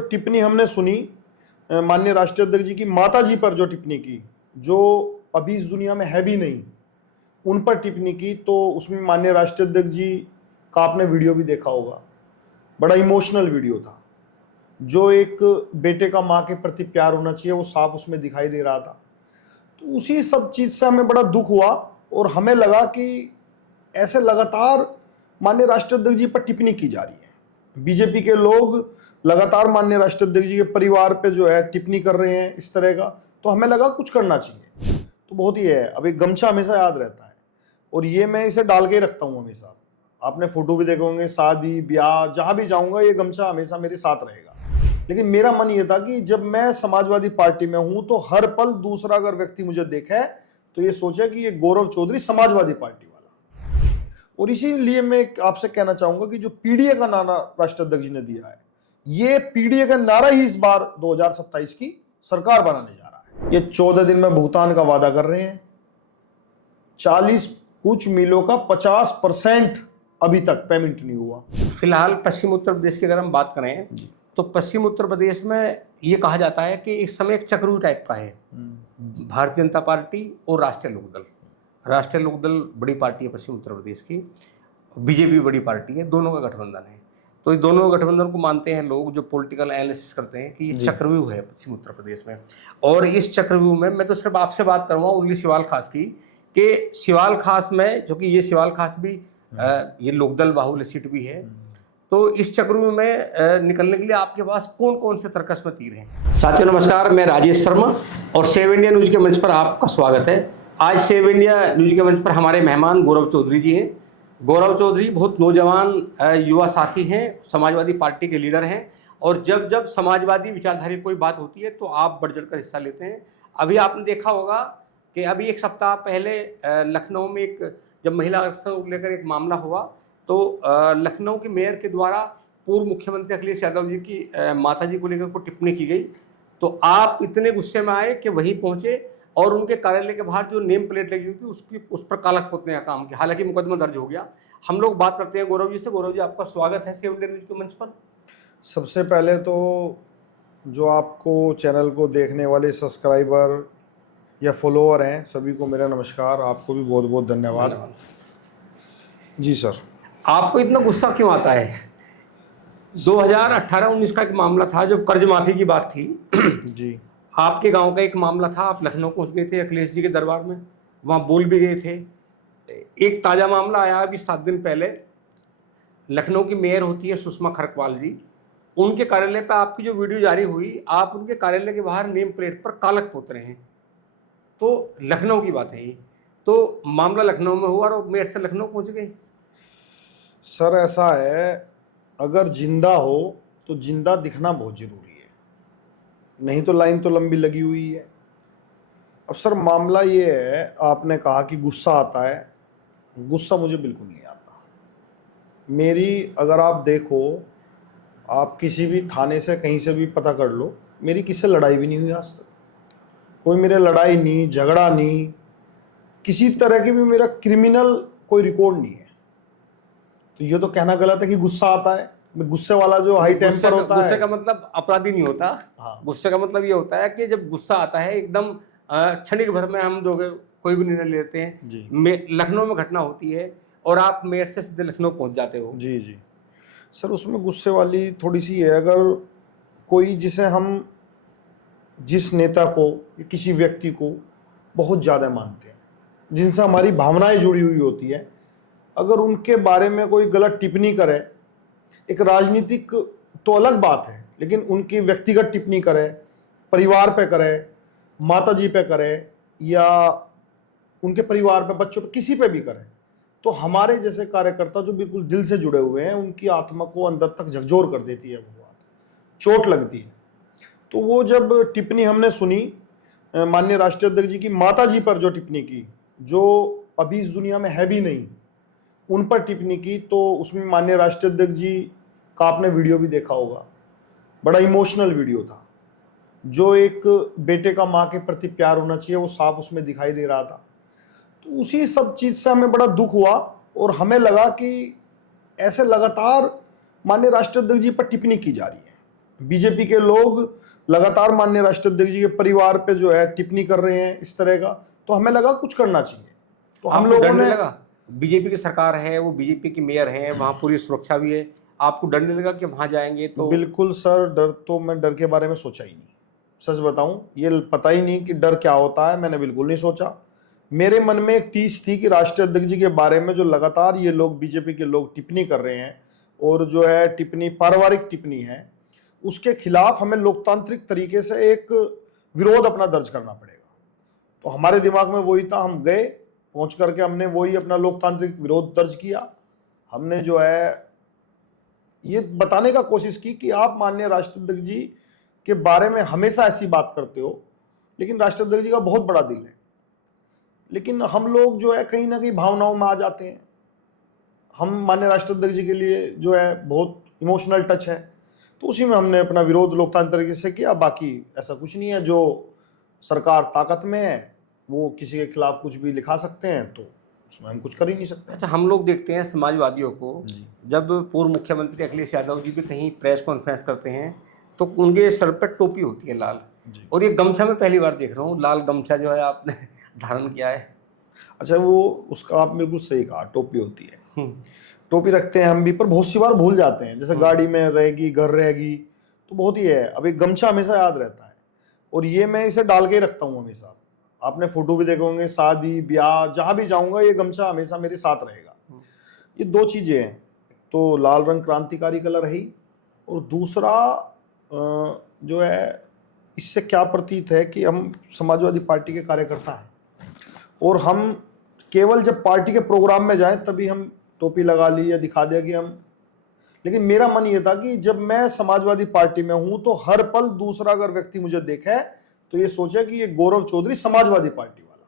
टिप्पणी हमने सुनी माननीय राष्ट्रीय अध्यक्ष जी की माता जी पर, जो टिप्पणी की, जो अभी इस दुनिया में है भी नहीं, उन पर टिप्पणी की, तो उसमें माननीय राष्ट्रीय अध्यक्ष जी का आपने वीडियो भी देखा होगा। बड़ा इमोशनल वीडियो था। जो एक बेटे का माँ के प्रति प्यार होना चाहिए वो साफ उसमें दिखाई दे रहा था। तो उसी सब चीज से हमें बड़ा दुख हुआ और हमें लगा कि ऐसे लगातार माननीय राष्ट्रीय अध्यक्ष जी पर टिप्पणी की जा रही है। बीजेपी के लोग लगातार माननीय राष्ट्रीय अध्यक्ष जी के परिवार पे जो है टिप्पणी कर रहे हैं इस तरह का, तो हमें लगा कुछ करना चाहिए। तो बहुत ही है, अब एक गमछा हमेशा याद रहता है और ये मैं इसे डाल के ही रखता हूँ हमेशा। आपने फोटो भी देखे होंगे, शादी ब्याह जहां भी जाऊंगा ये गमछा हमेशा मेरे साथ रहेगा। लेकिन मेरा मन ये था कि जब मैं समाजवादी पार्टी में हूं तो हर पल दूसरा अगर व्यक्ति मुझे देखे तो ये सोचे कि ये गौरव चौधरी समाजवादी पार्टी वाला। और इसीलिए मैं आपसे कहना चाहूंगा कि जो पीडीए का नारा राष्ट्रीय अध्यक्ष जी ने दिया है, ये पीडीए का नारा ही इस बार 2027 की सरकार बनाने जा रहा है। ये 14 दिन में भुगतान का वादा कर रहे हैं। 40 कुछ मिलों का 50% अभी तक पेमेंट नहीं हुआ। फिलहाल पश्चिम उत्तर प्रदेश की अगर हम बात करें तो पश्चिम उत्तर प्रदेश में ये कहा जाता है कि इस समय एक चक्रव्यूह टाइप का है, भारतीय जनता पार्टी और राष्ट्रीय लोकदल। राष्ट्रीय लोकदल बड़ी पार्टी है पश्चिम उत्तर प्रदेश की, बीजेपी बड़ी पार्टी है, दोनों का गठबंधन है। तो इस दोनों गठबंधन को मानते हैं लोग, जो पॉलिटिकल एनालिसिस करते हैं कि ये चक्रव्यूह है पश्चिम उत्तर प्रदेश में। और इस चक्रव्यूह में मैं तो सिर्फ आपसे बात करूँगा उनली सिवाल खास की, कि सिवाल खास में, जो कि ये सिवाल खास भी ये लोकदल बाहुल्य सीट भी है, तो इस चक्रव्यूह में निकलने के लिए आपके पास कौन कौन से तर्कस में तीर हैं? साथियों नमस्कार, मैं राजेश शर्मा और सेव इंडिया न्यूज के मंच पर आपका स्वागत है। आज सेव इंडिया न्यूज के मंच पर हमारे मेहमान गौरव चौधरी जी हैं। गौरव चौधरी बहुत नौजवान युवा साथी हैं, समाजवादी पार्टी के लीडर हैं और जब जब समाजवादी विचारधारा कोई बात होती है तो आप बढ़ चढ़ कर हिस्सा लेते हैं। अभी आपने देखा होगा कि अभी एक सप्ताह पहले लखनऊ में एक जब महिला आरक्षण को लेकर एक मामला हुआ तो लखनऊ के मेयर के द्वारा पूर्व मुख्यमंत्री अखिलेश यादव जी की माता जी को लेकर को टिप्पणी की गई, तो आप इतने गुस्से में आए कि वहीं पहुंचे और उनके कार्यालय के बाहर जो नेम प्लेट लगी हुई थी उस पर काला पोतने का काम किया। हालांकि मुकदमा दर्ज हो गया। हम लोग बात करते हैं गौरव जी से। गौरव जी, आपका स्वागत है सेव इंडिया न्यूज के मंच पर। सबसे पहले तो जो आपको चैनल को देखने वाले सब्सक्राइबर या फॉलोअर हैं सभी को मेरा नमस्कार। आपको भी बहुत बहुत धन्यवाद। जी सर, आपको इतना गुस्सा क्यों आता है? 2018-19 का एक मामला था जब कर्ज माफी की बात थी जी, आपके गांव का एक मामला था, आप लखनऊ पहुंच गए थे अखिलेश जी के दरबार में, वहां बोल भी गए थे। एक ताजा मामला आया अभी 7 दिन पहले, लखनऊ की मेयर होती है सुषमा खरकवाल जी, उनके कार्यालय पर आपकी जो वीडियो जारी हुई, आप उनके कार्यालय के बाहर नेम प्लेट पर कालक पोत रहे हैं। तो लखनऊ की बात है ये, तो मामला लखनऊ में हुआ और मेयर से लखनऊ पहुंच गए। सर ऐसा है, अगर जिंदा हो तो जिंदा दिखना बहुत जरूरी है, नहीं तो लाइन तो लंबी लगी हुई है। अब सर मामला ये है, आपने कहा कि गुस्सा आता है, गुस्सा मुझे बिल्कुल नहीं आता। मेरी अगर आप देखो, आप किसी भी थाने से कहीं से भी पता कर लो, मेरी किससे लड़ाई भी नहीं हुई आज तक। कोई मेरे लड़ाई नहीं, झगड़ा नहीं, किसी तरह की भी मेरा क्रिमिनल कोई रिकॉर्ड नहीं है। तो ये तो कहना गलत है कि गुस्सा आता है। गुस्से वाला जो हाई टेम्पर होता है, गुस्से का मतलब अपराधी नहीं होता। हाँ, गुस्से का मतलब ये होता है कि जब गुस्सा आता है एकदम क्षणिक भर में हम जो कोई भी निर्णय लेते हैं। जी लखनऊ में घटना होती है और आप मेयर से सीधे लखनऊ पहुंच जाते हो। जी जी सर, उसमें गुस्से वाली थोड़ी सी है, अगर कोई जिसे हम जिस नेता को या किसी व्यक्ति को बहुत ज़्यादा मानते हैं, जिनसे हमारी भावनाएं जुड़ी हुई होती है, अगर उनके बारे में कोई गलत टिप्पणी करे, एक राजनीतिक तो अलग बात है, लेकिन उनकी व्यक्तिगत टिप्पणी करे, परिवार पे करे, माता जी पे करे या उनके परिवार पे, बच्चों पे, किसी पे भी करे, तो हमारे जैसे कार्यकर्ता जो बिल्कुल दिल से जुड़े हुए हैं, उनकी आत्मा को अंदर तक झकझोर कर देती है वो बात, चोट लगती है। तो वो जब टिप्पणी हमने सुनी माननीय राष्ट्रीय अध्यक्ष जी की माता जी पर, जो टिप्पणी की, जो अभी इस दुनिया में है भी नहीं, उन पर टिप्पणी की, तो उसमें माननीय राष्ट्रीय अध्यक्ष जी का आपने वीडियो भी देखा होगा। बड़ा इमोशनल वीडियो था। जो एक बेटे का माँ के प्रति प्यार होना चाहिए वो साफ उसमें दिखाई दे रहा था। तो उसी सब चीज से हमें बड़ा दुख हुआ और हमें लगा कि ऐसे लगातार माननीय राष्ट्रीय अध्यक्ष जी पर टिप्पणी की जा रही है। बीजेपी के लोग लगातार माननीय राष्ट्राध्यक्ष जी के परिवार पे जो है टिप्पणी कर रहे हैं इस तरह का, तो हमें लगा कुछ करना चाहिए। तो हम आपको लोगों डर नहीं ने, लगा? बीजेपी की सरकार है, वो बीजेपी की मेयर है, वहाँ पूरी सुरक्षा भी है, आपको डर नहीं लगा कि वहाँ जाएंगे तो? बिल्कुल सर, डर तो मैं डर के बारे में सोचा ही नहीं, सच बताऊं, ये पता ही नहीं कि डर क्या होता है, मैंने बिल्कुल नहीं सोचा। मेरे मन में एक टीस थी कि राष्ट्रीय अध्यक्ष जी के बारे में जो लगातार ये लोग बीजेपी के लोग टिप्पणी कर रहे हैं, और जो है टिप्पणी पारिवारिक टिप्पणी है, उसके खिलाफ हमें लोकतांत्रिक तरीके से एक विरोध अपना दर्ज करना पड़ेगा। तो हमारे दिमाग में वही था, हम गए, पहुंच करके हमने वही अपना लोकतांत्रिक विरोध दर्ज किया। हमने जो है ये बताने का कोशिश की कि आप माननीय राष्ट्राध्यक्ष जी के बारे में हमेशा ऐसी बात करते हो, लेकिन राष्ट्राध्यक्ष जी का बहुत बड़ा दिल है, लेकिन हम लोग जो है कहीं ना कहीं भावनाओं में आ जाते हैं। हम माननीय राष्ट्राध्यक्ष जी के लिए जो है बहुत इमोशनल टच है, तो उसी में हमने अपना विरोध लोकतांत्रिक तरीके से किया। बाकी ऐसा कुछ नहीं है, जो सरकार ताकत में है वो किसी के खिलाफ कुछ भी लिखा सकते हैं, तो उसमें हम कुछ कर ही नहीं सकते। अच्छा, हम लोग देखते हैं समाजवादियों को, जी। जब पूर्व मुख्यमंत्री अखिलेश यादव जी भी कहीं प्रेस कॉन्फ्रेंस करते हैं तो उनके सर पर टोपी होती है लाल, जी। और ये गमछा मैं पहली बार देख रहा हूँ, लाल गमछा जो है आपने धारण किया है। अच्छा, वो उसका आप बिल्कुल सही कहा, टोपी होती है, टोपी रखते हैं हम भी, पर बहुत सी बार भूल जाते हैं, जैसे गाड़ी में रहेगी, घर रहेगी, तो बहुत ही है। अब एक गमछा हमेशा याद रहता है, और ये मैं इसे डाल के ही रखता हूँ हमेशा। आपने फोटो भी देखे होंगे, शादी ब्याह जहां भी जाऊंगा ये गमछा हमेशा मेरे साथ रहेगा। ये दो चीजें हैं, तो लाल रंग क्रांतिकारी कलर है ही, और दूसरा जो है इससे क्या प्रतीत है कि हम समाजवादी पार्टी के कार्यकर्ता हैं, और हम केवल जब पार्टी के प्रोग्राम में जाएं तभी हम टोपी लगा ली या दिखा दिया कि हम, लेकिन मेरा मन ये था कि जब मैं समाजवादी पार्टी में हूं तो हर पल दूसरा अगर व्यक्ति मुझे देखे तो ये सोचे कि ये गौरव चौधरी समाजवादी पार्टी वाला।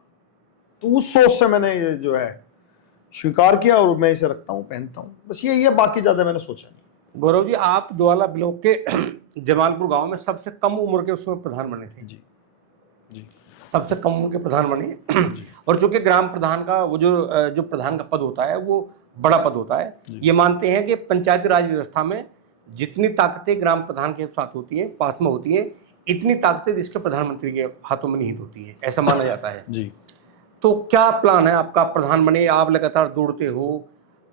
तो उस सोच से मैंने ये जो है स्वीकार किया, और मैं इसे रखता हूं, पहनता हूं, बस यही है, बाकी ज्यादा मैंने सोचा नहीं। गौरव जी, आप द्वाला ब्लॉक के जमालपुर गांव में सबसे कम उम्र के उसमें प्रधान बने थे। जी जी, सबसे कम उम्र के प्रधान बने और चूंकि ग्राम प्रधान का वो जो प्रधान का पद होता है वो बड़ा पद होता है। ये मानते हैं कि पंचायती राज व्यवस्था में जितनी ताकतें ग्राम प्रधान के साथ होती हैं, पास में होती हैं, इतनी ताकतें इसके प्रधानमंत्री के हाथों में निहित होती है, ऐसा माना जाता है। जी। तो क्या प्लान है आपका? प्रधान बने, आप लगातार दौड़ते हो,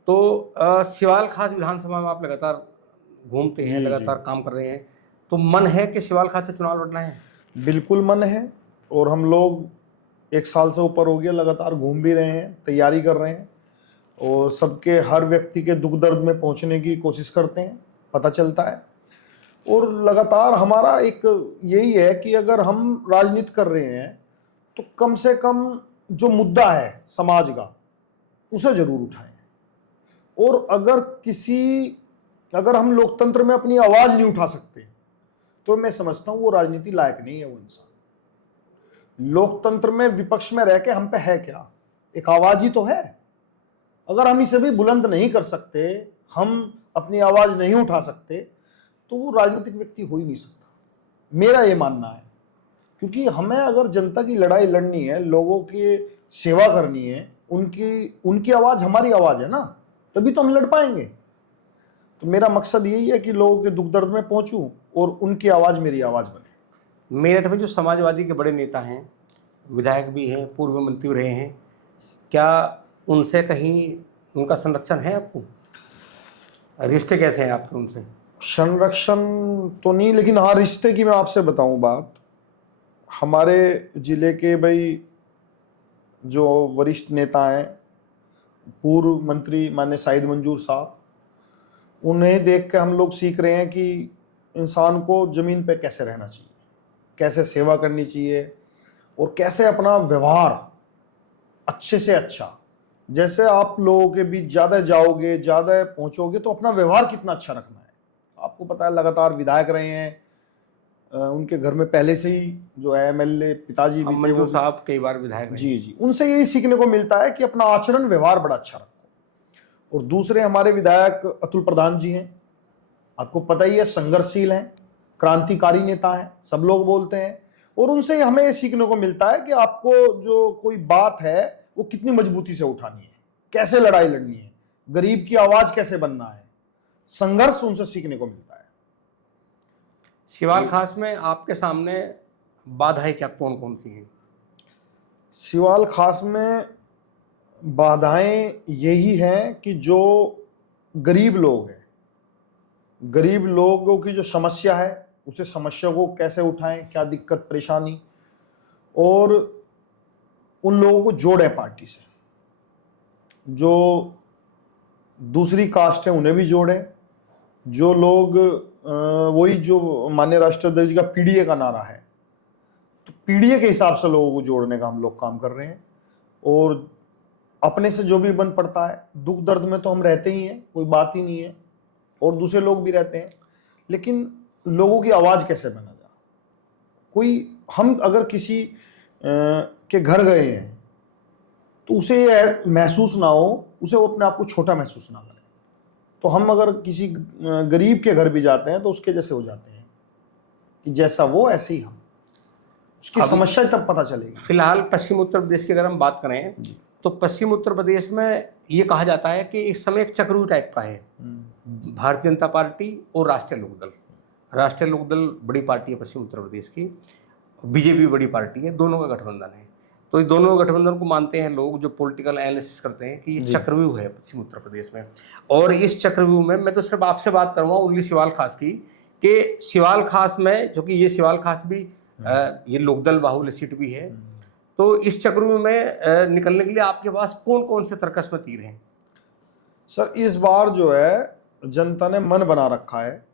तो सिवाल खास विधानसभा में आप लगातार घूमते हैं, लगातार काम कर रहे हैं, तो मन है कि सिवाल खास से चुनाव लड़ना है? बिल्कुल मन है, और हम लोग 1 साल से ऊपर हो गया लगातार घूम भी रहे हैं, तैयारी कर रहे हैं, और सबके हर व्यक्ति के दुख दर्द में पहुंचने की कोशिश करते हैं, पता चलता है। और लगातार हमारा एक यही है कि अगर हम राजनीति कर रहे हैं तो कम से कम जो मुद्दा है समाज का उसे जरूर उठाएं, और अगर हम लोकतंत्र में अपनी आवाज नहीं उठा सकते तो मैं समझता हूं वो राजनीति लायक नहीं है वो इंसान। लोकतंत्र में विपक्ष में रह के हम पे है क्या? एक आवाज ही तो है। अगर हम इसे भी बुलंद नहीं कर सकते, हम अपनी आवाज नहीं उठा सकते, तो वो राजनीतिक व्यक्ति हो ही नहीं सकता, मेरा ये मानना है। क्योंकि हमें अगर जनता की लड़ाई लड़नी है, लोगों की सेवा करनी है, उनकी आवाज हमारी आवाज है ना, तभी तो हम लड़ पाएंगे। तो मेरा मकसद यही है कि लोगों के दुख दर्द में पहुंचूं और उनकी आवाज मेरी आवाज बने। मेरठ में जो समाजवादी के बड़े नेता हैं, विधायक भी हैं, पूर्व मंत्री रहे हैं, क्या उनसे कहीं उनका संरक्षण है आपको? रिश्ते कैसे हैं आपके उनसे? संरक्षण तो नहीं, लेकिन हाँ रिश्ते की मैं आपसे बताऊं बात। हमारे जिले के भाई जो वरिष्ठ नेता हैं, पूर्व मंत्री माननीय शाहिद मंजूर साहब, उन्हें देख के हम लोग सीख रहे हैं कि इंसान को जमीन पे कैसे रहना चाहिए, कैसे सेवा करनी चाहिए, और कैसे अपना व्यवहार अच्छे से अच्छा, जैसे आप लोगों के बीच ज्यादा जाओगे, ज्यादा पहुंचोगे, तो अपना व्यवहार कितना अच्छा रखना है। आपको पता है लगातार विधायक रहे हैं, उनके घर में पहले से ही जो है एमएलए पिताजी भी थे, मंजूर साहब कई बार विधायक रहे। जी, उनसे यही सीखने को मिलता है कि अपना आचरण व्यवहार बड़ा अच्छा रखो। और दूसरे हमारे विधायक अतुल प्रधान जी हैं, आपको पता ही है, संघर्षशील हैं, क्रांतिकारी नेता हैं, सब लोग बोलते हैं, और उनसे हमें ये सीखने को मिलता है कि आपको जो कोई बात है वो कितनी मजबूती से उठानी है, कैसे लड़ाई लड़नी है, गरीब की आवाज कैसे बनना है, संघर्ष उनसे सीखने को मिलता है। शिवाल खास में आपके सामने बाधाएं क्या कौन कौन सी हैं? शिवाल खास में बाधाएं यही हैं कि जो गरीब लोग हैं, गरीब लोगों की जो समस्या है, उसे समस्या को कैसे उठाएं, क्या दिक्कत परेशानी, और उन लोगों को जोड़े पार्टी से। जो दूसरी कास्ट है उन्हें भी जोड़े। जो लोग वही जो माननीय राष्ट्राध्यक्ष जी का पीडीए का नारा है, तो पीडीए के हिसाब से लोगों को जोड़ने का हम लोग काम कर रहे हैं। और अपने से जो भी बन पड़ता है, दुख दर्द में तो हम रहते ही हैं, कोई बात ही नहीं है, और दूसरे लोग भी रहते हैं, लेकिन लोगों की आवाज़ कैसे बना जाए। कोई हम अगर किसी के घर गए हैं तो उसे ये महसूस ना हो, उसे वो अपने आप को छोटा महसूस ना करे। तो हम अगर किसी गरीब के घर भी जाते हैं तो उसके जैसे हो जाते हैं कि जैसा वो ऐसे ही हम, उसकी समस्या तब पता चलेगी। फिलहाल पश्चिम उत्तर प्रदेश की अगर हम बात करें तो पश्चिम उत्तर प्रदेश में ये कहा जाता है कि इस समय एक चक्रू टाइप का है, भारतीय जनता पार्टी और राष्ट्रीय लोकदल। राष्ट्रीय लोकदल बड़ी पार्टी है पश्चिम उत्तर प्रदेश की, बीजेपी बड़ी पार्टी है, दोनों का गठबंधन है। तो ये दोनों गठबंधन को मानते हैं लोग, जो पॉलिटिकल एनालिसिस करते हैं कि ये चक्रव्यूह है पश्चिम उत्तर प्रदेश में। और इस चक्रव्यूह में मैं तो सिर्फ आपसे बात करूँगा ओनली शिवाल खास की, कि शिवाल खास में, जो कि ये शिवाल खास भी ये लोकदल बाहुल्य सीट भी है, तो इस चक्रव्यूह में निकलने के लिए आपके पास कौन कौन से तर्कस में तीर हैं? सर, इस बार जो है जनता ने मन बना रखा है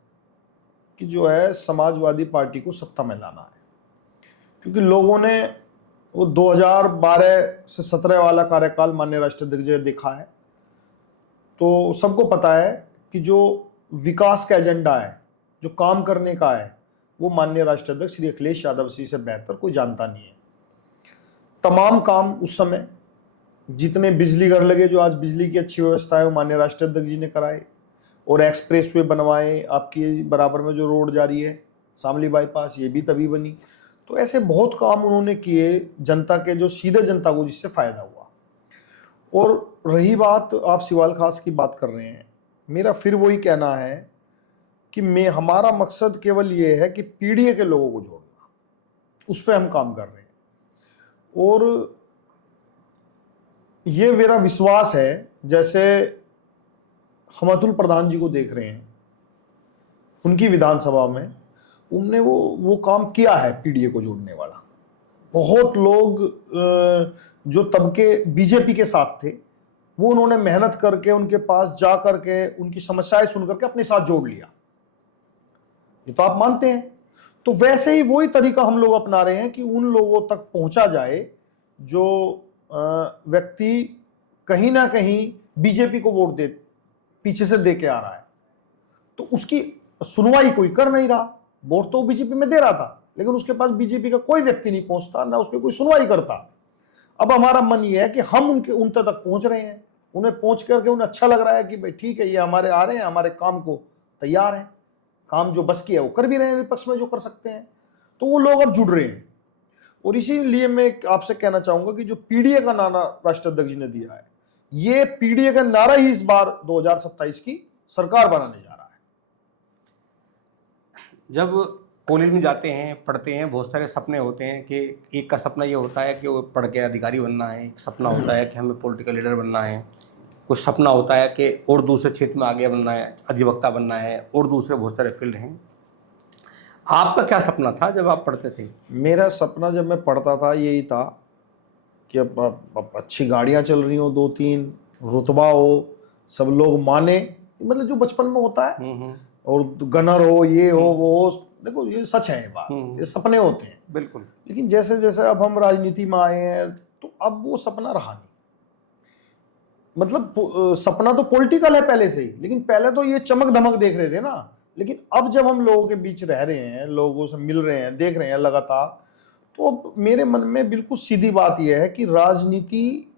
कि जो है समाजवादी पार्टी को सत्ता में लाना है, क्योंकि लोगों ने वो 2012 से 17 वाला कार्यकाल माननीय राष्ट्राध्यक्ष जी ने देखा है। तो सबको पता है कि जो विकास का एजेंडा है, जो काम करने का है, वो माननीय राष्ट्राध्यक्ष श्री अखिलेश यादव जी से बेहतर कोई जानता नहीं है। तमाम काम उस समय जितने बिजली घर लगे, जो आज बिजली की अच्छी व्यवस्था है, वो माननीय राष्ट्राध्यक्ष जी ने कराए, और एक्सप्रेस वे बनवाए। आपकी बराबर में जो रोड जारी है शामली बाईपास, ये भी तभी बनी। तो ऐसे बहुत काम उन्होंने किए जनता के, जो सीधे जनता को जिससे फायदा हुआ। और रही बात, आप शिवाल खास की बात कर रहे हैं, मेरा फिर वही कहना है कि हमारा मकसद केवल ये है कि पीडीए के लोगों को जोड़ना, उस पर हम काम कर रहे हैं। और ये मेरा विश्वास है, जैसे हम अतुल प्रधान जी को देख रहे हैं, उनकी विधानसभा में उनने वो काम किया है पीडीए को जोड़ने वाला। बहुत लोग जो तबके बीजेपी के साथ थे, वो उन्होंने मेहनत करके उनके पास जा करके उनकी समस्याएं सुन करके अपने साथ जोड़ लिया। ये तो आप मानते हैं। तो वैसे ही वही तरीका हम लोग अपना रहे हैं कि उन लोगों तक पहुंचा जाए जो व्यक्ति कहीं ना कहीं बीजेपी को वोट पीछे से दे के आ रहा है, तो उसकी सुनवाई कोई कर नहीं रहा। वोट तो बीजेपी में दे रहा था, लेकिन उसके पास बीजेपी का कोई व्यक्ति नहीं पहुंचता, ना उसकी कोई सुनवाई करता। अब हमारा मन ये है कि हम उन तक पहुंच रहे हैं, उन्हें पहुंच करके उन्हें अच्छा लग रहा है कि भाई ठीक है, ये हमारे आ रहे हैं, हमारे काम को तैयार है, काम जो बस किया वो कर भी रहे हैं, विपक्ष में जो कर सकते हैं। तो वो लोग अब जुड़ रहे हैं। और इसीलिए मैं आपसे कहना चाहूंगा कि जो पीडीए का नारा राष्ट्राध्यक्ष जी ने दिया है, ये पीडीए का नारा ही इस बार 2027 की सरकार बनाने जा रहा है। जब कॉलेज में जाते हैं, पढ़ते हैं, बहुत सारे सपने होते हैं कि एक का सपना ये होता है कि वो पढ़ के अधिकारी बनना है, एक सपना होता है कि हमें पॉलिटिकल लीडर बनना है, कुछ सपना होता है कि और दूसरे क्षेत्र में आगे बनना है, अधिवक्ता बनना है, और दूसरे बहुत सारे फील्ड हैं। आपका क्या सपना था जब आप पढ़ते थे? मेरा सपना जब मैं पढ़ता था यही था कि अब अच्छी गाड़ियां चल रही हो, 2-3 रुतबा हो, सब लोग माने, मतलब जो बचपन में होता है, और गनर हो, ये हो, वो हो। देखो ये सच है, ये बात, ये सपने होते हैं बिल्कुल। लेकिन जैसे जैसे अब हम राजनीति में आए हैं, तो अब वो सपना रहा नहीं। मतलब सपना तो पॉलिटिकल है पहले से ही, लेकिन पहले तो ये चमक धमक देख रहे थे ना। लेकिन अब जब हम लोगों के बीच रह रहे हैं, लोगों से मिल रहे हैं, देख रहे हैं लगातार, तो अब मेरे मन में बिल्कुल सीधी बात यह है कि राजनीति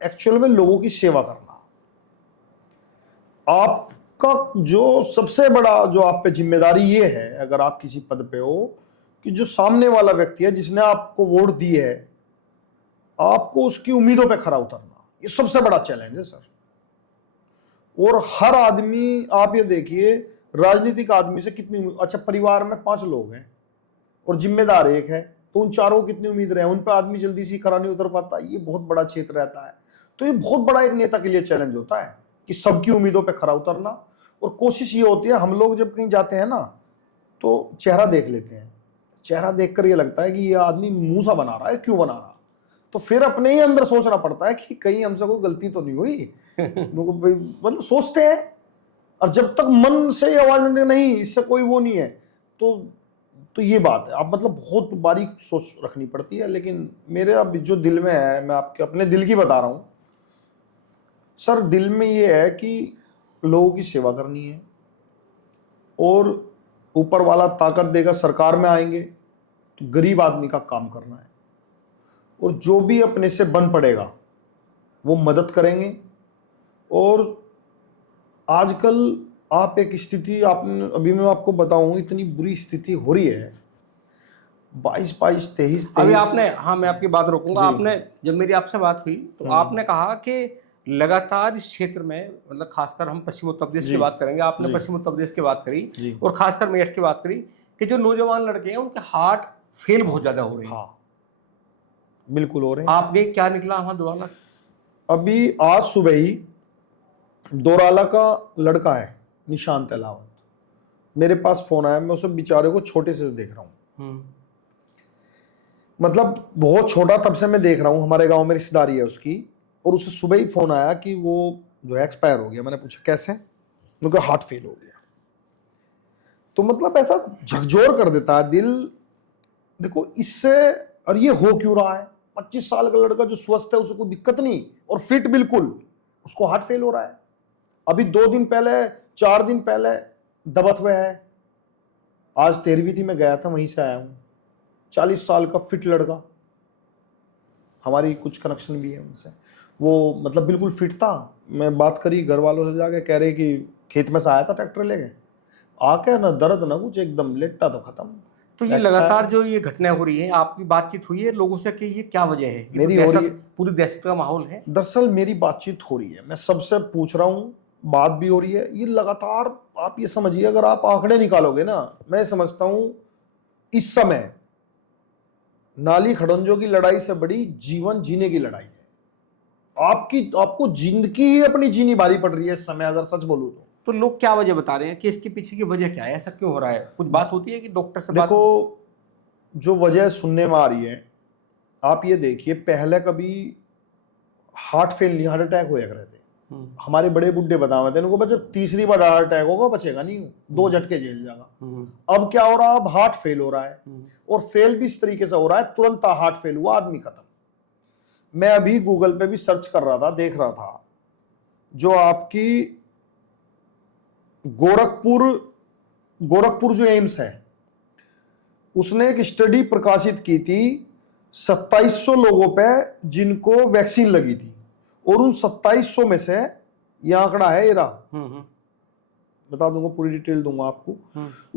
एक्चुअल में लोगों की सेवा करना। आपका जो सबसे बड़ा जो आप पे जिम्मेदारी ये है, अगर आप किसी पद पे हो, कि जो सामने वाला व्यक्ति है जिसने आपको वोट दी है, आपको उसकी उम्मीदों पे खरा उतरना, ये सबसे बड़ा चैलेंज है सर। और हर आदमी, आप ये देखिए, राजनीतिक आदमी से कितनी अच्छा, परिवार में 5 लोग हैं और जिम्मेदार एक है, तो उन चारों को कितनी उम्मीद रहे, उन पर आदमी जल्दी से खरा नहीं उतर पाता। ये बहुत बड़ा क्षेत्र रहता है। तो ये बहुत बड़ा एक नेता के लिए चैलेंज होता है कि सबकी उम्मीदों पे खरा उतरना। और कोशिश ये होती है, हम लोग जब कहीं जाते हैं ना तो चेहरा देख लेते हैं, चेहरा देखकर ये लगता है कि ये आदमी मुंह सा बना रहा है, क्यों बना रहा, तो फिर अपने ही अंदर सोचना पड़ता है कि कहीं हमसे कोई गलती तो नहीं हुई। मतलब सोचते हैं, और जब तक मन से ये आवाज नहीं, इससे कोई वो नहीं है, तो ये बात है। अब मतलब बहुत बारीक सोच रखनी पड़ती है। लेकिन मेरे अब जो दिल में है, मैं आपके अपने दिल की बता रहा हूं सर, दिल में ये है कि लोगों की सेवा करनी है, और ऊपर वाला ताकत देगा, सरकार में आएंगे तो गरीब आदमी का काम करना है, और जो भी अपने से बन पड़ेगा वो मदद करेंगे। और आजकल आप एक स्थिति, आपने अभी मैं आपको बताऊं, इतनी बुरी स्थिति हो रही है, 22, 23, अभी आपने, हाँ मैं आपकी बात रोकूंगा, आपने जब मेरी आपसे बात हुई तो आपने कहा कि लगातार इस क्षेत्र में, मतलब खासकर हम पश्चिम उत्तर प्रदेश की बात करेंगे, आपने पश्चिम उत्तर प्रदेश की बात करी और खासकर मेरठ की बात करी कि जो नौजवान लड़के हैं उनके हार्ट फेल बहुत ज्यादा हो रहे हैं। हाँ बिल्कुल हो रहे हैं। आपने क्या निकला वहां दोराला? अभी आज सुबह ही दोराला का लड़का है निशांत अलावत, मेरे पास फोन आया, मैं उसे बेचारे को छोटे से देख रहा हूँ, मतलब बहुत छोटा तब से मैं देख रहा हूँ, हमारे गांव में रिश्तेदारी है उसकी, और उसे सुबह ही फोन आया कि वो जो है एक्सपायर हो गया। मैंने पूछा कैसे, उनका हार्ट फेल हो गया। तो मतलब ऐसा झकझोर कर देता है दिल। देखो इससे, और ये हो क्यों रहा है, 25 साल का लड़का जो स्वस्थ है, उसे कोई दिक्कत नहीं और फिट बिल्कुल, उसको हार्ट फेल हो रहा है। अभी 2 दिन पहले, 4 दिन पहले दबत हुआ है, आज 13वीं थी, मैं गया था, वहीं से आया हूं। 40 साल का फिट लड़का, हमारी कुछ कनेक्शन भी है उनसे, वो मतलब बिल्कुल फिट था। मैं बात करी घर वालों से जाके, कह रहे कि खेत में से आया था ट्रैक्टर लेके, आके ना दर्द ना कुछ, एकदम लेटा तो खत्म। तो ये लगातार जो ये घटना हो रही है, आपकी बातचीत हुई है लोगों से कि ये क्या वजह है? ये मेरी तो हो रही है, पूरी दहशत का माहौल है। दरअसल मेरी बातचीत हो रही है, मैं सबसे पूछ रहा हूँ, बात भी हो रही है। ये लगातार आप ये समझिए, अगर आप आंकड़े निकालोगे ना, मैं समझता हूं इस समय नाली खड़ंजों की लड़ाई से बड़ी जीवन जीने की लड़ाई है। आपको जिंदगी ही अपनी जीनी भारी पड़ रही है इस समय, अगर सच बोलूं तो लोग क्या वजह बता रहे हैं कि इसके पीछे की वजह क्या है, ऐसा क्यों हो रहा है? कुछ बात होती है कि डॉक्टर से देखो, जो वजह सुनने में आ रही है, आप ये देखिए, पहले कभी हार्ट फेल नहीं, हार्ट अटैक होया करे थे। हमारे बड़े बुड्ढे बतावे थे, उनको बच्चे तीसरी बार हार्ट अटैक होगा, बचेगा नहीं, 2 झटके झेल जाएगा। अब क्या हो रहा है, अब हार्ट फेल हो रहा है, और फेल भी इस तरीके से हो रहा है, तुरंत हार्ट फेल हुआ, आदमी खत्म। मैं अभी गूगल पे भी सर्च कर रहा था, देख रहा था, जो आपकी गोरखपुर जो एम्स है, उसने एक स्टडी प्रकाशित की थी 2700 लोगों पे जिनको वैक्सीन लगी थी, और उन 2700 में से, यह आंकड़ा है, ये रहा, बता दूंगा, पूरी डिटेल दूंगा आपको,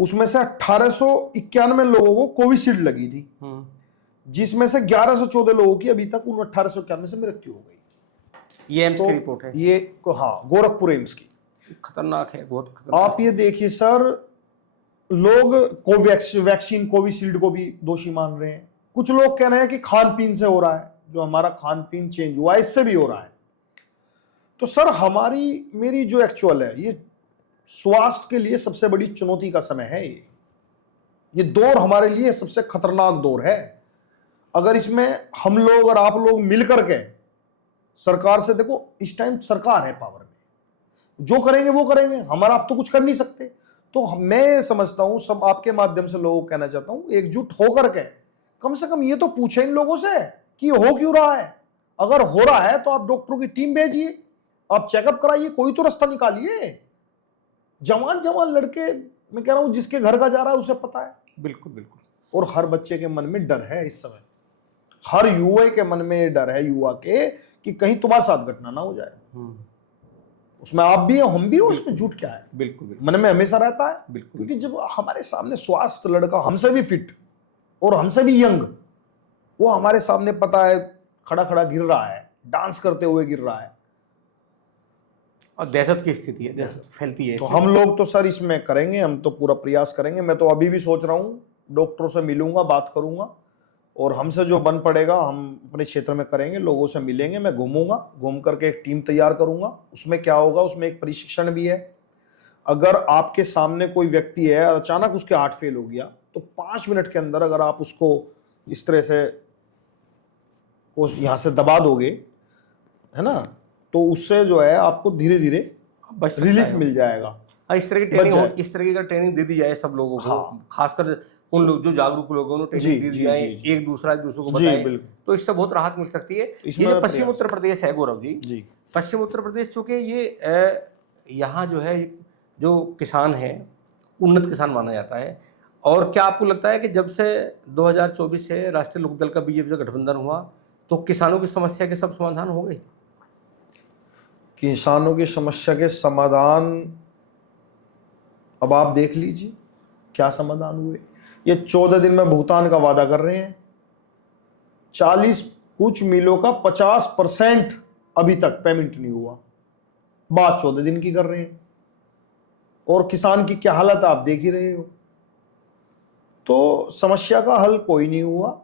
उसमें से 1891 लोगों को कोविशील्ड लगी थी, जिसमें से 1114 लोगों की अभी तक उन 1891 से मृत्यु हो गई। ये एम्स की रिपोर्ट है, ये हाँ, गोरखपुर एम्स की। खतरनाक है, बहुत खतरनाक। आप ये देखिए सर, लोग वैक्सीन कोविशील्ड को भी दोषी मान रहे हैं। कुछ लोग कह रहे हैं कि खान पीन से हो रहा है, जो हमारा खान पीन चेंज हुआ है, इससे भी हो रहा है। तो सर मेरी जो एक्चुअल है, ये स्वास्थ्य के लिए सबसे बड़ी चुनौती का समय है। ये दौर हमारे लिए सबसे खतरनाक दौर है। अगर इसमें हम लोग और आप लोग मिलकर के सरकार से, देखो इस टाइम सरकार है पावर में, जो करेंगे वो करेंगे, हमारा आप तो कुछ कर नहीं सकते। तो मैं समझता हूं, सब आपके माध्यम से लोगों को कहना चाहता हूं, एकजुट होकर के कम से कम ये तो पूछे इन लोगों से कि हो क्यों रहा है। अगर हो रहा है तो आप डॉक्टरों की टीम भेजिए, आप चेकअप कराइए, कोई तो रास्ता निकालिए। जवान लड़के, मैं कह रहा हूं, जिसके घर का जा रहा है उसे पता है। बिल्कुल बिल्कुल। और हर बच्चे के मन में डर है इस समय, हर युवा के मन में डर है, युवा के, कि कहीं तुम्हारे साथ घटना ना हो जाए। उसमें आप भी हो, हम भी हो, उसमें झूठ क्या है? बिल्कुल मन में हमेशा रहता है। बिल्कुल। क्योंकि जब हमारे सामने स्वास्थ्य लड़का, हमसे भी फिट और हमसे भी यंग, वो हमारे सामने, पता है, खड़ा खड़ा गिर रहा है, डांस करते हुए गिर रहा है, और दहशत की स्थिति है, दहशत फैलती है तो इससे। हम लोग तो सर इसमें करेंगे, हम तो पूरा प्रयास करेंगे। मैं तो अभी भी सोच रहा हूँ, डॉक्टरों से मिलूंगा, बात करूंगा, और हमसे जो बन पड़ेगा हम अपने क्षेत्र में करेंगे, लोगों से मिलेंगे, मैं घूमूंगा, घूम करके एक टीम तैयार करूंगा। उसमें क्या होगा, उसमें एक प्रशिक्षण भी है। अगर आपके सामने कोई व्यक्ति है और अचानक उसके हार्ट फेल हो गया, तो 5 मिनट के अंदर अगर आप उसको इस तरह से यहाँ से दबा दोगे, है ना, तो उससे जो है आपको धीरे धीरे बच सकता रिलीफ है। मिल जाएगा। इस तरह की बच ट्रेनिंग जाए। इस तरह की अगर ट्रेनिंग दे दी जाए सब लोगों को, हाँ। खासकर उन लोग जो जागरूक लोग हैं, उन्हें जी ट्रेनिंग दे दी जी जाए, जी जी एक दूसरे को जी बताए, बिल्कुल। तो इससे बहुत राहत मिल सकती है। ये इसमें जो पश्चिम प्रयास उत्तर प्रदेश है गौरव जी, जी पश्चिम उत्तर प्रदेश चूँकि ये यहाँ जो है, जो किसान है उन्नत किसान माना जाता है। और क्या आपको लगता है कि जब से 2024 से राष्ट्रीय लोकदल का बीजेपी से गठबंधन हुआ, तो किसानों की समस्या के सब समाधान हो गए? किसानों की समस्या के समाधान अब आप देख लीजिए क्या समाधान हुए। ये 14 दिन में भुगतान का वादा कर रहे हैं। 40 कुछ मिलों का 50% अभी तक पेमेंट नहीं हुआ, बात 14 दिन की कर रहे हैं। और किसान की क्या हालत आप देख ही रहे हो। तो समस्या का हल कोई नहीं हुआ।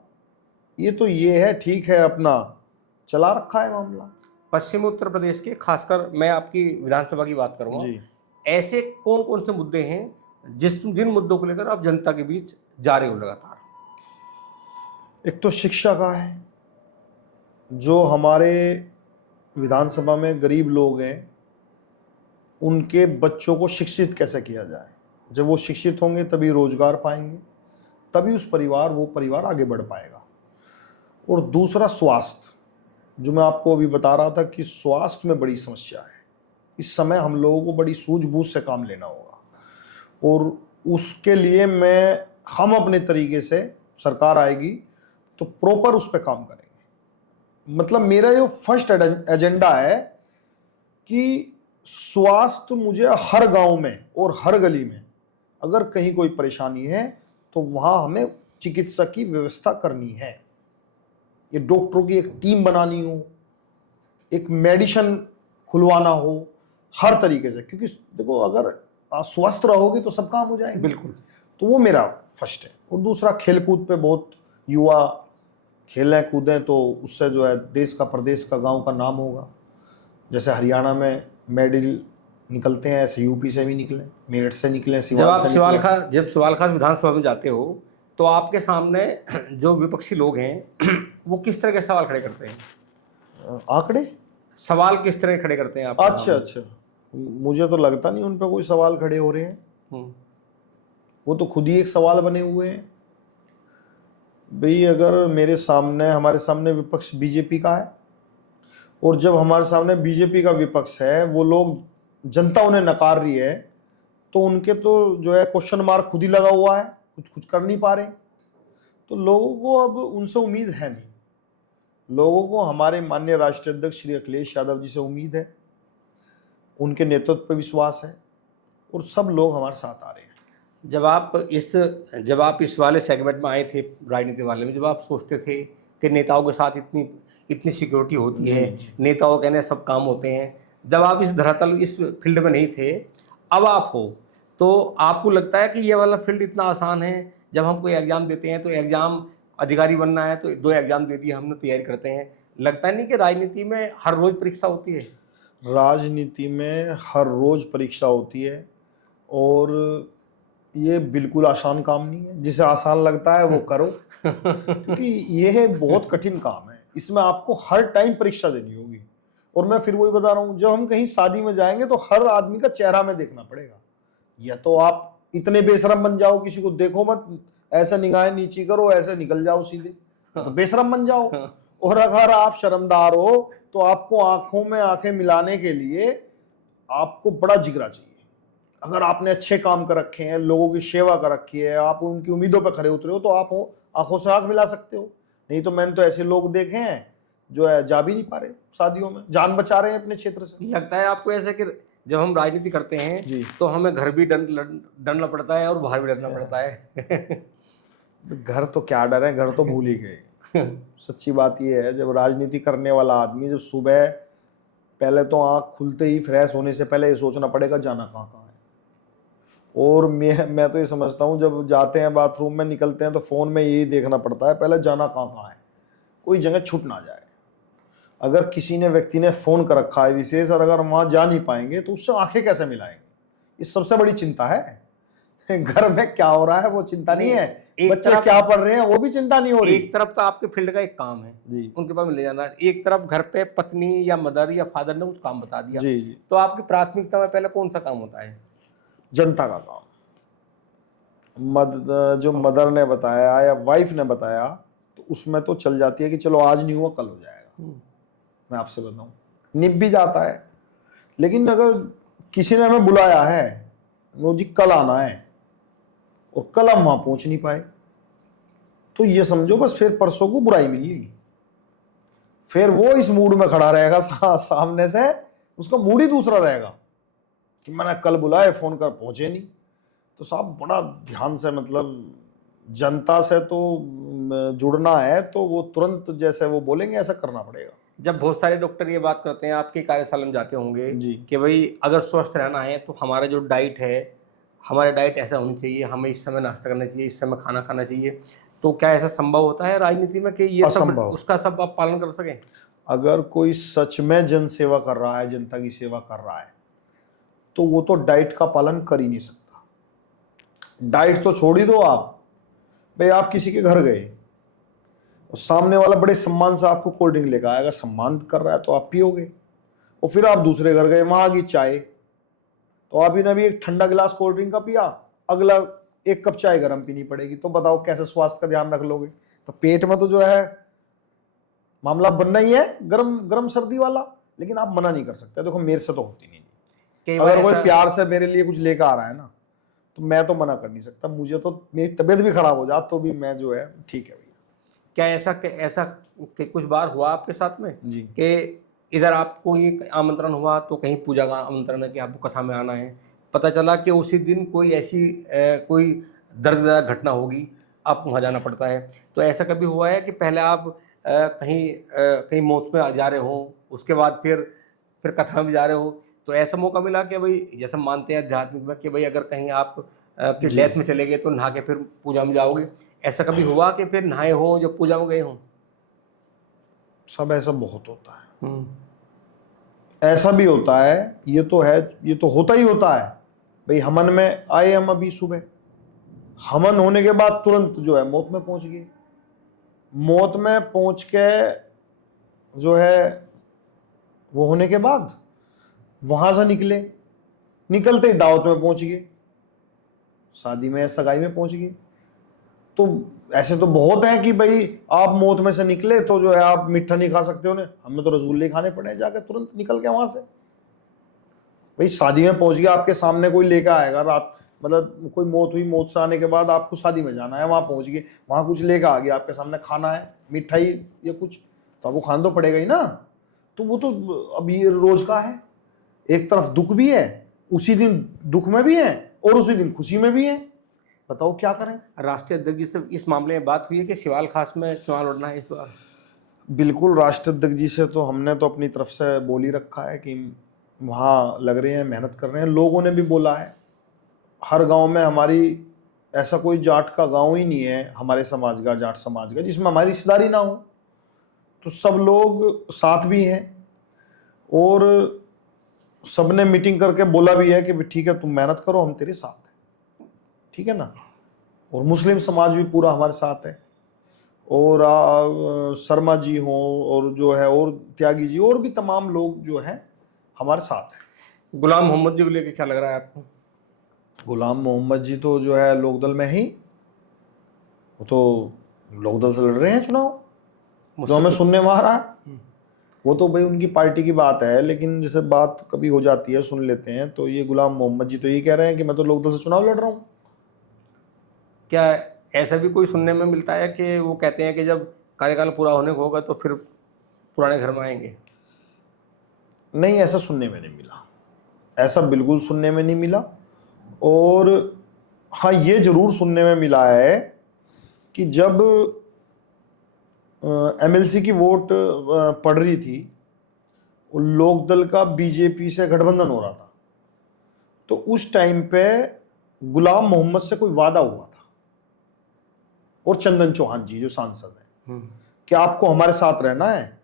ये तो ये है, ठीक है, अपना चला रखा है मामला। पश्चिम उत्तर प्रदेश के, खासकर मैं आपकी विधानसभा की बात करूंगा, जी, ऐसे कौन कौन से मुद्दे हैं जिन मुद्दों को लेकर आप जनता के बीच जा रहे हो लगातार? एक तो शिक्षा का है। जो हमारे विधानसभा में गरीब लोग हैं, उनके बच्चों को शिक्षित कैसे किया जाए। जब वो शिक्षित होंगे तभी रोजगार पाएंगे, तभी वो परिवार आगे बढ़ पाएगा। और दूसरा स्वास्थ्य, जो मैं आपको अभी बता रहा था कि स्वास्थ्य में बड़ी समस्या है। इस समय हम लोगों को बड़ी सूझबूझ से काम लेना होगा, और उसके लिए हम अपने तरीके से, सरकार आएगी तो प्रॉपर उस पर काम करेंगे। मतलब मेरा जो फर्स्ट एजेंडा है कि स्वास्थ्य, मुझे हर गांव में और हर गली में अगर कहीं कोई परेशानी है तो वहां हमें चिकित्सक की व्यवस्था करनी है। ये डॉक्टरों की एक टीम बनानी हो, एक मेडिसिन खुलवाना हो, हर तरीके से। क्योंकि देखो, अगर आप स्वस्थ रहोगे तो सब काम हो जाएंगे। बिल्कुल। तो वो मेरा फर्स्ट है। और दूसरा, खेल कूद पे बहुत युवा खेलें कूदें तो उससे जो है देश का, प्रदेश का, गांव का नाम होगा। जैसे हरियाणा में मेडल निकलते हैं, ऐसे यूपी से भी निकले, मेरठ से निकले, सिवाल से निकले। जब सवालखास विधानसभा में जाते हो, तो आपके सामने जो विपक्षी लोग हैं वो किस तरह के सवाल खड़े करते हैं? आंकड़े सवाल किस तरह खड़े करते हैं आपके अच्छा सामने? अच्छा, मुझे तो लगता नहीं उन पर कोई सवाल खड़े हो रहे हैं। वो तो खुद ही एक सवाल बने हुए हैं। भाई, अगर हमारे सामने विपक्ष बीजेपी का है, और जब हमारे सामने बीजेपी का विपक्ष है, वो लोग, जनता उन्हें नकार रही है, तो उनके तो जो है क्वेश्चन मार्क खुद ही लगा हुआ है, कुछ कर नहीं पा रहे। तो लोगों को अब उनसे उम्मीद है नहीं। लोगों को हमारे माननीय राष्ट्रीय अध्यक्ष श्री अखिलेश यादव जी से उम्मीद है, उनके नेतृत्व पर विश्वास है, और सब लोग हमारे साथ आ रहे हैं। जब आप इस वाले सेगमेंट में आए थे, राजनीति वाले में, जब आप सोचते थे कि नेताओं के साथ इतनी सिक्योरिटी होती है, नेताओं कहने सब काम होते हैं, जब आप इस फील्ड में नहीं थे, अब आप हो, तो आपको लगता है कि ये वाला फील्ड इतना आसान है? जब हम कोई एग्ज़ाम देते हैं तो एग्ज़ाम, अधिकारी बनना है तो 2 एग्ज़ाम दे दिए, हमने तैयारी करते हैं। लगता नहीं कि राजनीति में हर रोज़ परीक्षा होती है? राजनीति में हर रोज परीक्षा होती है, और ये बिल्कुल आसान काम नहीं है। जिसे आसान लगता है वो करो, क्योंकि ये बहुत कठिन काम है। इसमें आपको हर टाइम परीक्षा देनी होगी। और मैं फिर वही बता रहा हूँ, जब हम कहीं शादी में जाएंगे तो हर आदमी का चेहरा में देखना पड़ेगा। या तो आप इतने बेशरम बन जाओ, किसी को देखो मत, ऐसे निगाहें नीची करो, ऐसे निकल जाओ सीधे, तो बेशरम बन जाओ। और अगर आप शर्मदार हो तो आपको आंखों में आंखें मिलाने के लिए आपको बड़ा जिगरा चाहिए। अगर आपने अच्छे काम कर रखे हैं, लोगों की सेवा कर रखी है, आप उनकी उम्मीदों पर खरे उतरे हो, तो आप आंखों से आंख मिला सकते हो। नहीं तो मैंने तो ऐसे लोग देखे हैं जो है जा भी नहीं पा रहे शादियों में, जान बचा रहे हैं अपने क्षेत्र से। लगता है आपको ऐसे कि जब हम राजनीति करते हैं तो हमें घर भी डरना पड़ता है और बाहर भी डरना पड़ता है? घर तो क्या डर है, घर तो भूल ही गए। सच्ची बात यह है, जब राजनीति करने वाला आदमी जब सुबह पहले तो आँख खुलते ही फ्रेश होने से पहले ये सोचना पड़ेगा जाना कहाँ कहाँ है। और मैं तो ये समझता हूँ जब जाते हैं बाथरूम में, निकलते हैं तो फ़ोन में यही देखना पड़ता है पहले जाना कहाँ कहाँ है, कोई जगह छूट ना जाए। अगर किसी ने व्यक्ति ने फ़ोन कर रखा है विशेष, और अगर वहाँ जा नहीं पाएंगे तो उससे आंखें कैसे मिलाएंगे, ये सबसे बड़ी चिंता है। घर में क्या हो रहा है वो चिंता नहीं है, बच्चे क्या पढ़ रहे हैं वो भी चिंता नहीं हो रही। एक तरफ तो आपके फील्ड का एक काम है जी उनके पास मिले जाना, एक तरफ घर पे पत्नी या मदर या फादर ने कुछ काम बता दिया, जी जी, तो आपकी प्राथमिकता में पहले कौन सा काम होता है? जनता का काम। जो मदर ने बताया या वाइफ ने बताया तो उसमें तो चल जाती है कि चलो आज नहीं हुआ कल हो जाएगा। मैं आपसे बताऊं निभ भी जाता है, लेकिन अगर किसी ने हमें बुलाया है नो जी कल आना है और कल हम वहां पहुंच नहीं पाए, तो ये समझो बस फिर परसों को बुराई मिली, फिर वो इस मूड में खड़ा रहेगा सामने से उसका मूड ही दूसरा रहेगा कि मैंने कल बुलाए फोन कर पहुंचे नहीं। तो साहब बड़ा ध्यान से, मतलब जनता से तो जुड़ना है तो वो तुरंत जैसे वो बोलेंगे ऐसा करना पड़ेगा। जब बहुत सारे डॉक्टर ये बात करते हैं, आपकी कार्यशाला में जाते होंगे जी कि भाई अगर स्वस्थ रहना है तो हमारा जो डाइट है, हमारा डाइट ऐसा होनी चाहिए, हमें इस समय नाश्ता करना चाहिए, इस समय खाना खाना चाहिए, तो क्या ऐसा संभव होता है राजनीति में कि ये सब असंभव। उसका सब आप पालन कर सकें? अगर कोई सच में जन सेवा कर रहा है, जनता की सेवा कर रहा है, तो वो तो डाइट का पालन कर ही नहीं सकता। डाइट तो छोड़ ही दो आप, भाई आप किसी के घर गए और सामने वाला बड़े सम्मान से आपको कोल्ड ड्रिंक लेकर आएगा, सम्मान कर रहा है तो आप पियोगे। और फिर आप दूसरे घर गए, वहां की चाय, तो आप ही ने भी एक ठंडा गिलास कोल्ड ड्रिंक का पिया, अगला एक कप चाय गर्म पीनी पड़ेगी, तो बताओ कैसे स्वास्थ्य का ध्यान रख लोगे। तो पेट में तो जो है मामला बनना ही है गर्म गर्म सर्दी वाला, लेकिन आप मना नहीं कर सकते। देखो मेरे से तो होती नहीं, अगर कोई प्यार से मेरे लिए कुछ लेकर आ रहा है ना तो मैं तो मना कर नहीं सकता। मुझे तो मेरी तबीयत भी खराब हो जाए तो भी मैं जो है ठीक है भैया। क्या ऐसा कि कुछ बार हुआ आपके साथ में जी कि इधर आपको एक आमंत्रण हुआ, तो कहीं पूजा का आमंत्रण है कि आपको कथा में आना है, पता चला कि उसी दिन कोई ऐसी कोई दर्दनाक घटना होगी, आपको वहाँ जाना पड़ता है, तो ऐसा कभी हुआ है कि पहले आप कहीं मौत में जा रहे हो, उसके बाद फिर कथा में जा रहे हो, तो ऐसा मौका मिला कि भाई जैसे मानते हैं आध्यात्मिक में कि भाई अगर कहीं आप कि डेथ में चले गए तो नहा के फिर पूजा में जाओगे, ऐसा कभी हुआ कि फिर नहाए हो जब पूजा में गए हो? सब ऐसा बहुत होता है, ऐसा भी होता है, ये तो है, ये तो होता ही होता है। भाई हवन में आए हम अभी सुबह, हवन होने के बाद तुरंत जो है मौत में पहुंच गए, मौत में पहुंच के जो है वो होने के बाद वहां से निकलते ही दावत में पहुंच गए, शादी में सगाई में पहुंच गए। तो ऐसे तो बहुत हैं कि भाई आप मौत में से निकले तो जो है आप मीठा नहीं खा सकते हो, हमें तो रसगुल्ले खाने पड़े जाके तुरंत निकल के वहां से। भाई शादी में पहुंच गया, आपके सामने कोई लेकर आएगा, रात मतलब कोई मौत हुई, मौत से आने के बाद आपको शादी में जाना है, वहां पहुंच गए, वहां कुछ लेकर आ गया आपके सामने, खाना है मिठाई या कुछ, तो आपको खाना तो पड़ेगा ही ना। तो वो तो अब ये रोज का है, एक तरफ दुख भी है, उसी दिन दुख में भी है और उसी दिन खुशी में भी है, बताओ क्या करें। राष्ट्रीय अध्यक्ष जी से इस मामले में बात हुई है कि शिवाल खास में चुनाव लड़ना है इस बार? बिल्कुल, राष्ट्रीय अध्यक्ष जी से तो हमने तो अपनी तरफ से बोल ही रखा है कि वहाँ लग रहे हैं, मेहनत कर रहे हैं। लोगों ने भी बोला है, हर गांव में हमारी ऐसा कोई जाट का गांव ही नहीं है हमारे समाज का, जाट समाज का, जिसमें हमारी रिश्तेदारी ना हो, तो सब लोग साथ भी हैं और सबने मीटिंग करके बोला भी है कि ठीक है तुम मेहनत करो, हम तेरे साथ हैं, ठीक है ना। और मुस्लिम समाज भी पूरा हमारे साथ है, और शर्मा जी हों और जो है और त्यागी जी और भी तमाम लोग जो हैं हमारे साथ हैं। गुलाम मोहम्मद जी को लेकर क्या लग रहा है आपको? गुलाम मोहम्मद जी तो जो है लोकदल में ही, वो तो लोकदल से लड़ रहे हैं चुनाव, जो हमें सुनने में आ रहा है। वो तो भाई उनकी पार्टी की बात है, लेकिन जैसे बात कभी हो जाती है सुन लेते हैं, तो ये गुलाम मोहम्मद जी तो ये कह रहे हैं कि मैं तो लोकदल से चुनाव लड़ रहा हूँ। क्या ऐसा भी कोई सुनने में मिलता है कि वो कहते हैं कि जब कार्यकाल पूरा होने को होगा तो फिर पुराने घर में आएंगे? नहीं, ऐसा सुनने में नहीं मिला, ऐसा बिल्कुल सुनने में नहीं मिला। और हाँ, ये जरूर सुनने में मिला है कि जब एमएलसी की वोट पड़ रही थी और लोकदल का बीजेपी से गठबंधन हो रहा था, तो उस टाइम पे गुलाम मोहम्मद से कोई वादा हुआ था और चंदन चौहान जी जो सांसद है कि आपको हमारे साथ रहना है,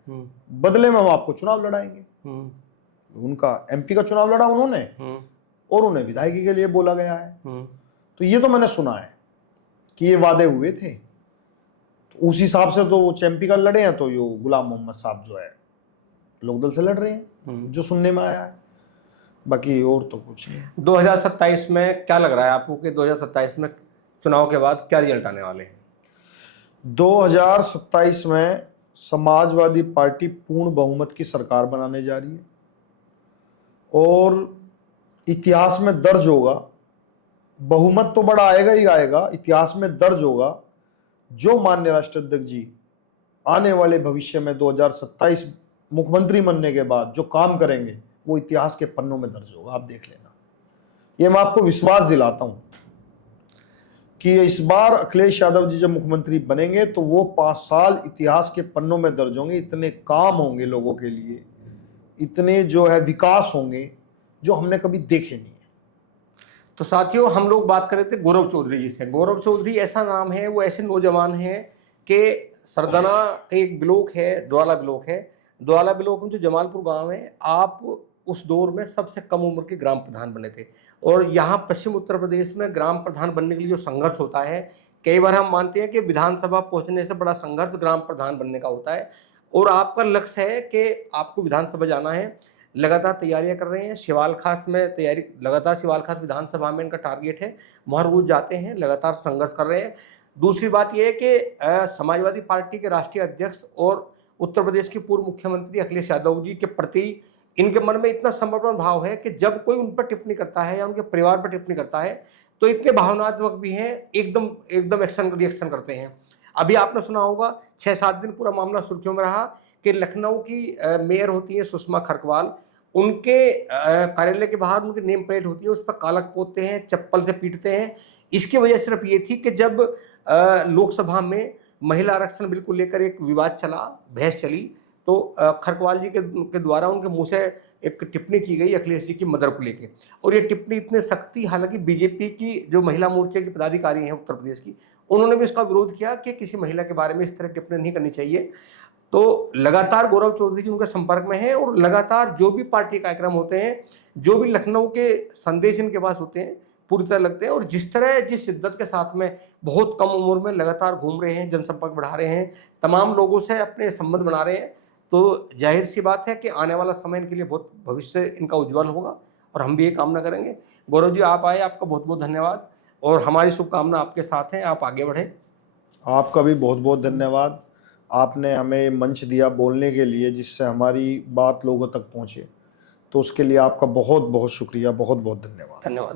बदले में हम आपको चुनाव लड़ाएंगे। उनका एमपी का चुनाव लड़ा उन्होंने और उन्हें विधायकी के लिए बोला गया है। तो ये तो मैंने सुना है कि ये वादे हुए थे, तो उस हिसाब से तो वो एमपी का लड़े हैं, तो ये गुलाम मोहम्मद साहब जो है लोकदल से लड़ रहे हैं, जो सुनने में आया है। बाकी और तो कुछ नहीं। 2027 में क्या लग रहा है आपको कि 2027 में चुनाव के बाद क्या रिजल्ट आने वाले हैं? 2027 में समाजवादी पार्टी पूर्ण बहुमत की सरकार बनाने जा रही है और इतिहास में दर्ज होगा, बहुमत तो बड़ा आएगा ही आएगा, इतिहास में दर्ज होगा जो माननीय राष्ट्राध्यक्ष जी आने वाले भविष्य में 2027 मुख्यमंत्री बनने के बाद जो काम करेंगे वो इतिहास के पन्नों में दर्ज होगा। आप देख लेना, ये मैं आपको विश्वास दिलाता हूं कि इस बार अखिलेश यादव जी जब मुख्यमंत्री बनेंगे तो वो 5 साल इतिहास के पन्नों में दर्ज होंगे। इतने काम होंगे लोगों के लिए, इतने जो है विकास होंगे जो हमने कभी देखे नहीं है। तो साथियों, हम लोग बात कर रहे थे गौरव चौधरी जी से। गौरव चौधरी ऐसा नाम है, वो ऐसे नौजवान हैं कि सरदाना का एक ब्लॉक है, द्वाला ब्लॉक है। द्वाला ब्लॉक में जो जमालपुर गांव है, आप उस दौर में सबसे कम उम्र के ग्राम प्रधान बने थे। और यहाँ पश्चिम उत्तर प्रदेश में ग्राम प्रधान बनने के लिए जो संघर्ष होता है, कई बार हम मानते हैं कि विधानसभा पहुँचने से बड़ा संघर्ष ग्राम प्रधान बनने का होता है। और आपका लक्ष्य है कि आपको विधानसभा जाना है, लगातार तैयारियां कर रहे हैं। शिवाल खास में तैयारी लगातार, शिवाल खास विधानसभा में इनका टारगेट है, वहाँ रोज जाते हैं, लगातार संघर्ष कर रहे हैं। दूसरी बात यह है कि समाजवादी पार्टी के राष्ट्रीय अध्यक्ष और उत्तर प्रदेश के पूर्व मुख्यमंत्री अखिलेश यादव जी के प्रति इनके मन में इतना समर्पण भाव है कि जब कोई उन पर टिप्पणी करता है या उनके परिवार पर टिप्पणी करता है तो इतने भावनात्मक भी हैं, एकदम रिएक्शन करते हैं। अभी आपने सुना होगा 6-7 दिन पूरा मामला सुर्खियों में रहा कि लखनऊ की मेयर होती है सुषमा खरकवाल, उनके कार्यालय के बाहर उनकी नेम प्लेट होती है, उस पर कालक पोतते हैं, चप्पल से पीटते हैं। इसकी वजह सिर्फ ये थी कि जब लोकसभा में महिला आरक्षण बिल को लेकर एक विवाद चला, बहस चली, तो खरकवाल जी के द्वारा उनके मुंह से एक टिप्पणी की गई अखिलेश जी की मदर को लेके। और ये टिप्पणी इतने सख्ती, हालांकि बीजेपी की जो महिला मोर्चे की पदाधिकारी हैं उत्तर प्रदेश की, उन्होंने भी इसका विरोध किया कि किसी महिला के बारे में इस तरह टिप्पणी नहीं करनी चाहिए। तो लगातार गौरव चौधरी जी उनके संपर्क में हैं और लगातार जो भी पार्टी कार्यक्रम होते हैं, जो भी लखनऊ के संदेश इनके पास होते हैं, पूरी तरह लगते हैं। और जिस शिद्दत के साथ में बहुत कम उम्र में लगातार घूम रहे हैं, जनसंपर्क बढ़ा रहे हैं, तमाम लोगों से अपने संबंध बना रहे हैं, तो जाहिर सी बात है कि आने वाला समय इनके लिए बहुत भविष्य इनका उज्जवल होगा और हम भी ये कामना करेंगे। गौरव जी, आप आए, आपका बहुत बहुत धन्यवाद और हमारी शुभकामना आपके साथ हैं, आप आगे बढ़ें। आपका भी बहुत बहुत धन्यवाद। आपने हमें मंच दिया बोलने के लिए, जिससे हमारी बात लोगों तक पहुंचे, तो उसके लिए आपका बहुत बहुत शुक्रिया, बहुत बहुत धन्यवाद। धन्यवाद।